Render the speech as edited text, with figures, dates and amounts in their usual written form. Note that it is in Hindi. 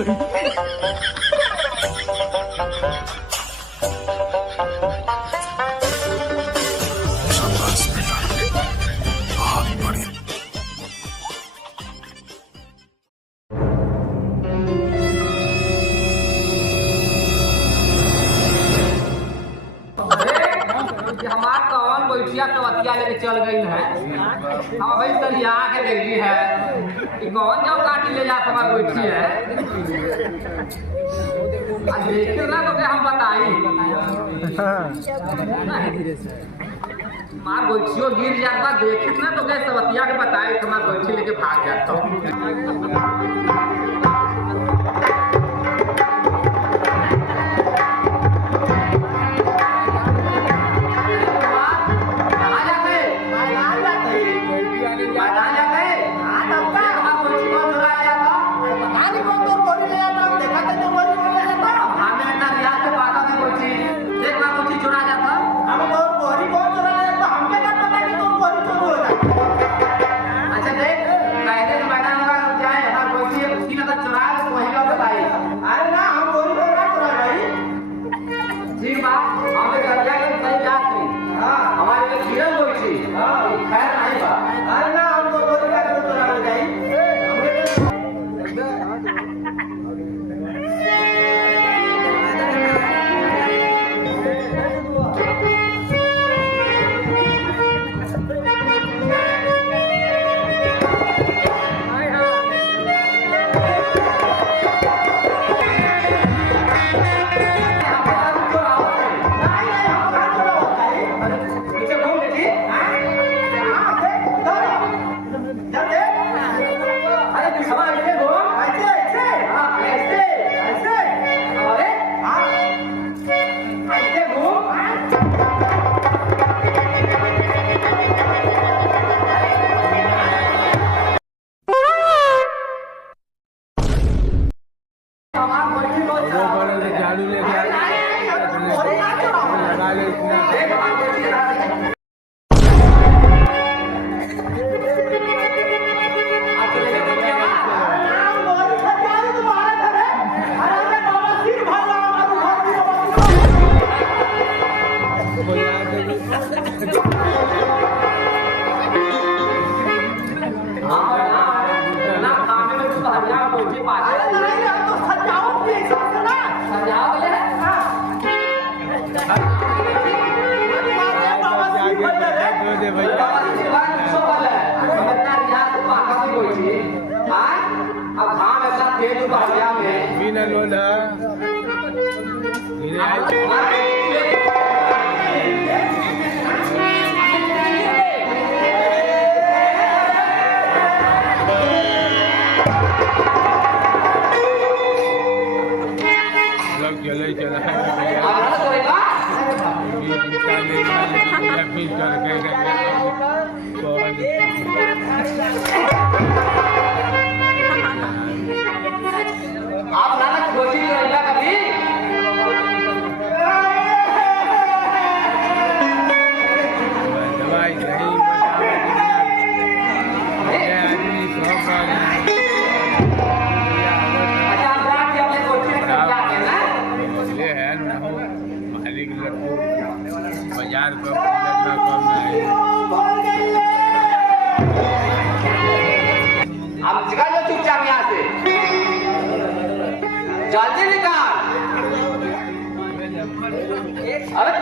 शाबाश बेटा, बहुत बढ़िया। हमार कौन बैठिया कवतिया लेके चल गई है। हम भाई दरिया के देखी है कि कौन जाओ काटी ले जात हमार बैठी है। देखियो ना तो हम बताई मार बैठियो गिर जात बा। देखित ना तो कवतिया के बताई हमार बैठी लेके भाग जाता। जल्दी निकाल। अरे